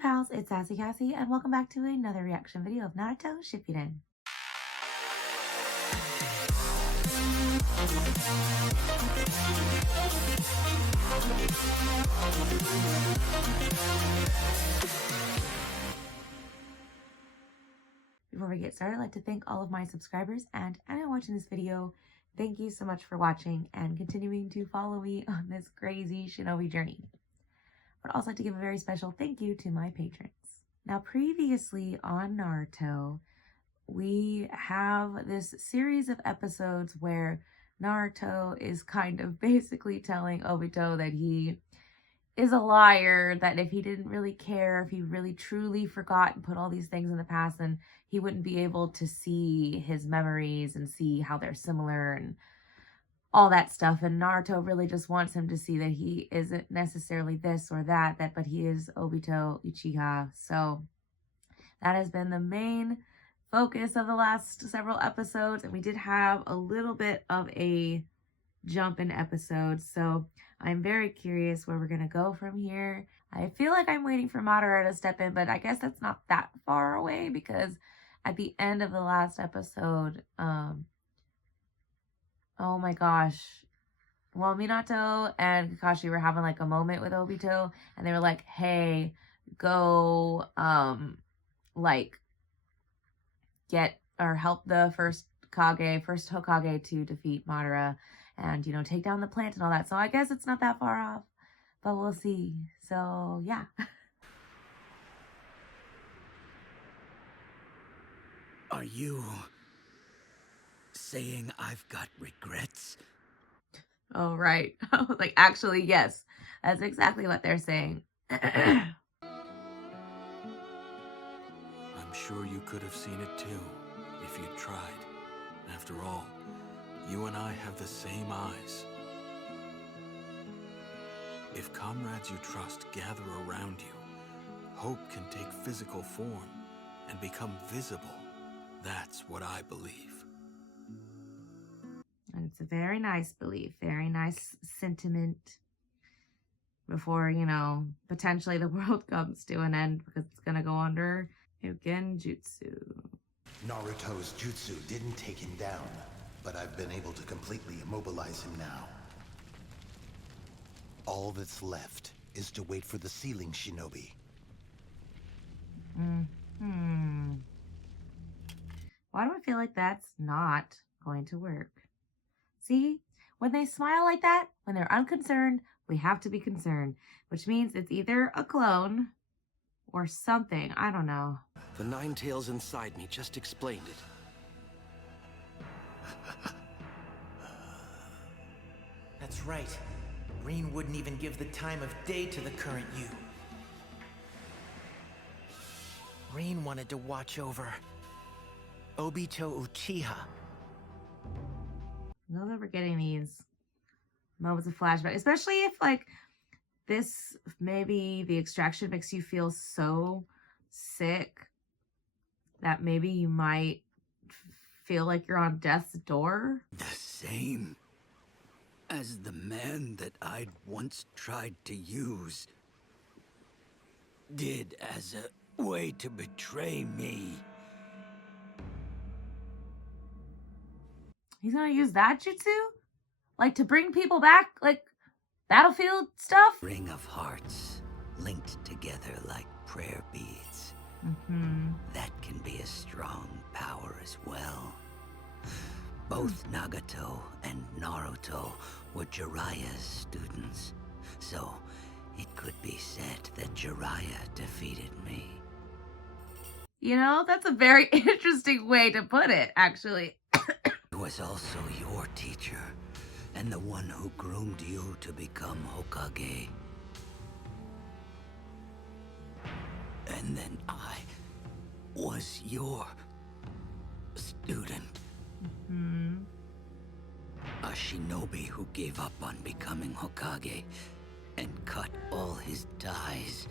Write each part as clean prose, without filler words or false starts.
pals, it's Sassy Cassie, and welcome back to another reaction video of Naruto Shippuden. Before we get started, I'd like to thank all of my subscribers and anyone watching this video. Thank you so much for watching and continuing to follow me on this crazy shinobi journey. I'd also like to give a very special thank you to my patrons. Now, previously on Naruto, we have this series of episodes where Naruto is kind of basically telling Obito that he is a liar, that if he didn't really care, if he really truly forgot and put all these things in the past, then he wouldn't be able to see his memories and see how they're similar and all that stuff. And Naruto really just wants him to see that he isn't necessarily this or that, but he is Obito Uchiha. So that has been the main focus of the last several episodes, and we did have a little bit of a jump in episodes, so I'm very curious where we're gonna go from here. I feel like I'm waiting for Madara to step in, but I guess that's not that far away, because at the end of the last episode, oh my gosh, well, Minato and Kakashi were having like a moment with Obito, and they were like, hey, go like get or help the first Hokage to defeat Madara and, you know, take down the plant and all that. So I guess it's not that far off, but we'll see. So yeah. Are you saying I've got regrets? Oh, right. I was like, actually, yes. That's exactly what they're saying. I'm sure you could have seen it too, if you'd tried. After all, you and I have the same eyes. If comrades you trust gather around you, hope can take physical form and become visible. That's what I believe. And it's a very nice belief, very nice sentiment before, you know, potentially the world comes to an end, because it's going to go under Jutsu. Naruto's jutsu didn't take him down, but I've been able to completely immobilize him now. All that's left is to wait for the ceiling shinobi. Why do I feel like that's not going to work? See, when they smile like that, when they're unconcerned, we have to be concerned, which means it's either a clone or something. I don't know. The nine tails inside me just explained it. That's right. Rin wouldn't even give the time of day to the current you. Rin wanted to watch over Obito Uchiha. I know that we're getting these moments of flashback, especially if, like, this, maybe the extraction makes you feel so sick that maybe you might feel like you're on death's door. The same as the man that I'd once tried to use did as a way to betray me. He's gonna use that jutsu? Like, to bring people back? Like, battlefield stuff? Ring of hearts linked together like prayer beads. That can be a strong power as well. Both Nagato and Naruto were Jiraiya's students, so it could be said that Jiraiya defeated me. You know, that's a very interesting way to put it, actually. He was also your teacher, and the one who groomed you to become Hokage. And then I was your student. A shinobi who gave up on becoming Hokage and cut all his ties.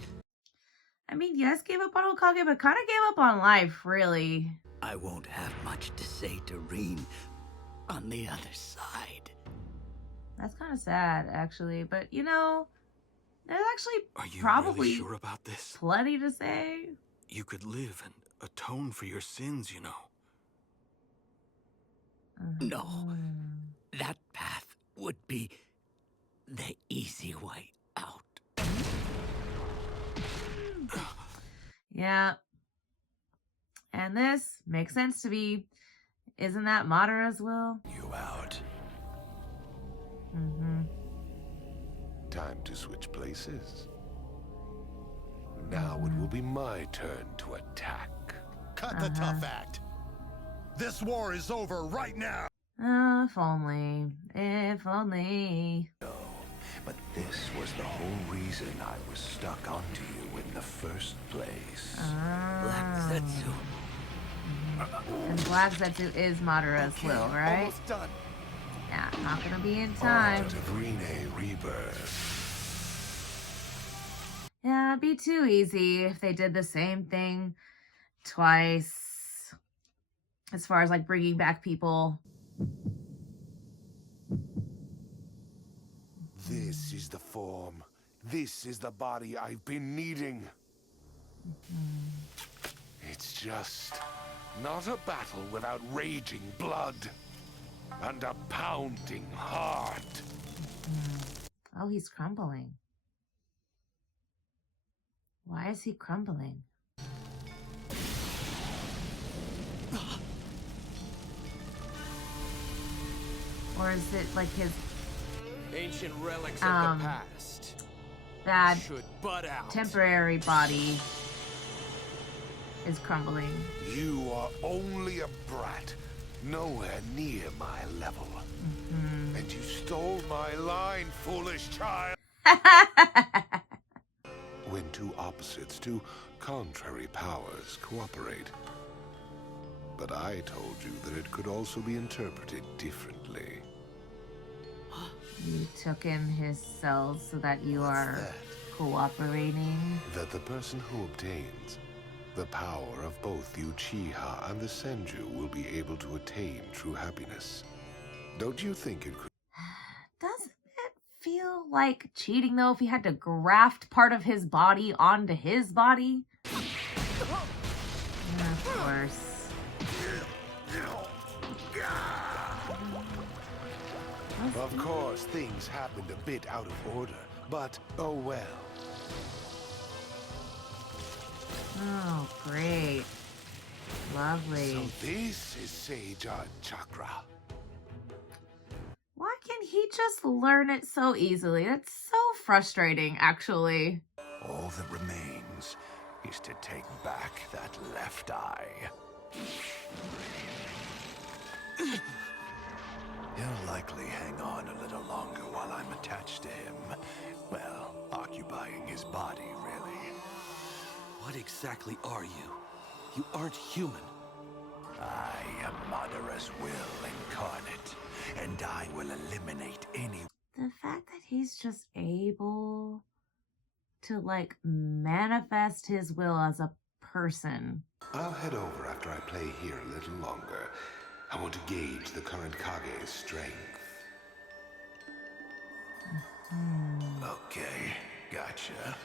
I mean, yes, gave up on Hokage, but kind of gave up on life, really. I won't have much to say to Rin on the other side. That's kind of sad, actually. But, you know, There's actually Are you probably really sure about this? plenty to say. You could live and atone for your sins, you know. No. That path would be the easy way out. Yeah. And this makes sense to me. Isn't that Madara's will? You out. Mm-hmm. Time to switch places. Now it will be my turn to attack. Cut the tough act. This war is over right now. Oh, if only. If only. No, but this was the whole reason I was stuck onto you in the first place. Black Zetsu. And Black Zetsu is Madara's will, right? Almost done. Yeah, not gonna be in time. Art of Rene Rebirth. Yeah, it'd be too easy if they did the same thing twice. As far as like bringing back people. This is the form. This is the body I've been needing. It's just not a battle without raging blood and a pounding heart. Oh, he's crumbling. Why is he crumbling? Or is it like his Ancient relics of of the the past bad should butt out. temporary body is crumbling? You are only a brat, nowhere near my level. And you stole my line, foolish child. When two opposites, two contrary powers cooperate. But I told you that it could also be interpreted differently. You took in his cells so that you are that? cooperating. That the person who obtains the power of both the Uchiha and the Senju will be able to attain true happiness. Don't you think it could? Doesn't it feel like cheating though if he had to graft part of his body onto his body? Yeah, of course. Of course, things happened a bit out of order, but oh well. Oh, great. Lovely. So this is Sage Art Chakra. Why can he just learn it so easily? That's so frustrating, actually. All that remains is to take back that left eye. He'll likely hang on a little longer while I'm attached to him. Well, occupying his body, really. What exactly are you? You aren't human. I am Madara's will incarnate, and I will eliminate any... The fact that he's just able to, like, manifest his will as a person. I'll head over after I play here a little longer. I want to gauge the current Kage's strength. Okay, gotcha.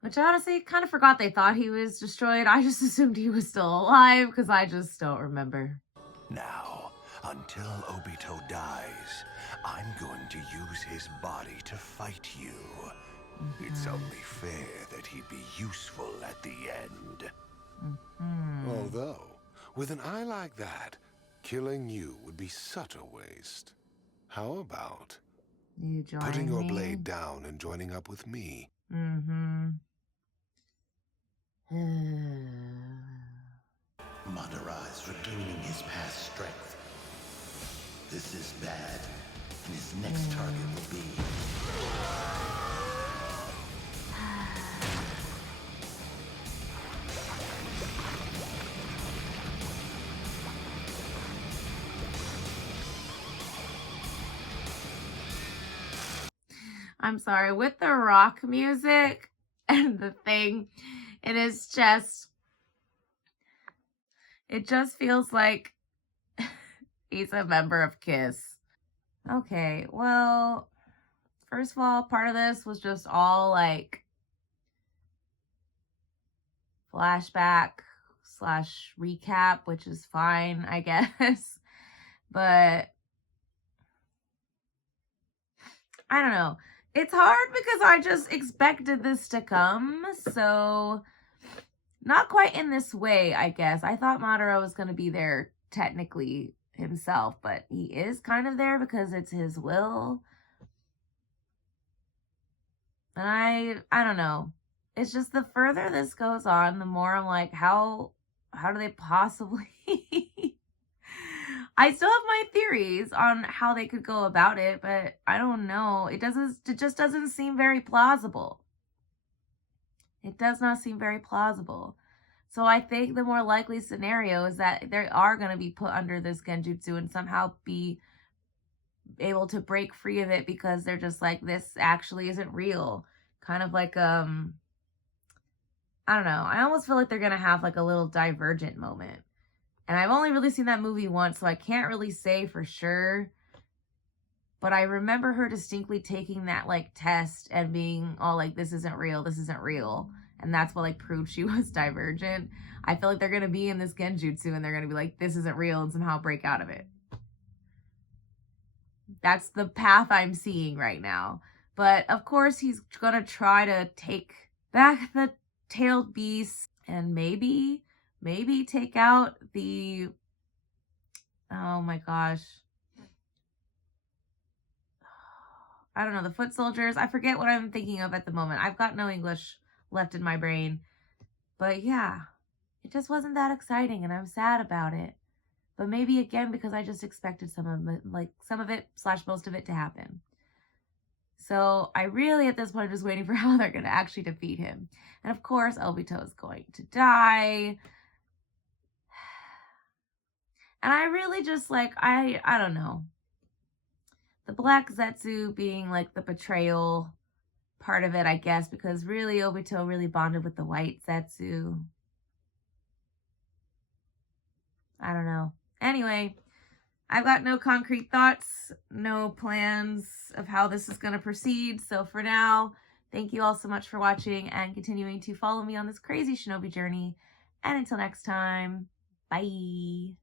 Which I honestly kind of forgot they thought he was destroyed. I just assumed he was still alive because I just don't remember. Now, until Obito dies, I'm going to use his body to fight you. It's only fair that he'd be useful at the end. Although, with an eye like that, killing you would be such a waste. How about You join putting your me? blade down and joining up with me? Madara is regaining his past strength. This is bad, and his next target will be... I'm sorry, with the rock music, and the thing in his chest. It just feels like he's a member of Kiss. Okay, well, first of all, part of this was just all like flashback / recap, which is fine, I guess. But I don't know. It's hard because I just expected this to come, so not quite in this way, I guess. I thought Madara was going to be there technically himself, but he is kind of there because it's his will. And I don't know. It's just the further this goes on, the more I'm like, how do they possibly... I still have my theories on how they could go about it, but I don't know. It just doesn't seem very plausible. It does not seem very plausible. So I think the more likely scenario is that they are going to be put under this genjutsu and somehow be able to break free of it because they're just like, this actually isn't real. Kind of like, I don't know. I almost feel like they're going to have like a little Divergent moment. And I've only really seen that movie once, so I can't really say for sure. But I remember her distinctly taking that, like, test and being all like, this isn't real, this isn't real. And that's what, like, proved she was Divergent. I feel like they're going to be in this genjutsu and they're going to be like, this isn't real, and somehow break out of it. That's the path I'm seeing right now. But, of course, he's going to try to take back the tailed beast and maybe take out the, oh my gosh, I don't know, the foot soldiers. I forget what I'm thinking of at the moment. I've got no English left in my brain. But yeah, it just wasn't that exciting and I'm sad about it. But maybe again because I just expected some of it / most of it to happen. So I really at this point am just waiting for how they're going to actually defeat him. And of course, Obito is going to die. And I really just like, I don't know. The Black Zetsu being like the betrayal part of it, I guess, because really Obito really bonded with the White Zetsu. I don't know. Anyway, I've got no concrete thoughts, no plans of how this is going to proceed. So for now, thank you all so much for watching and continuing to follow me on this crazy shinobi journey. And until next time, bye.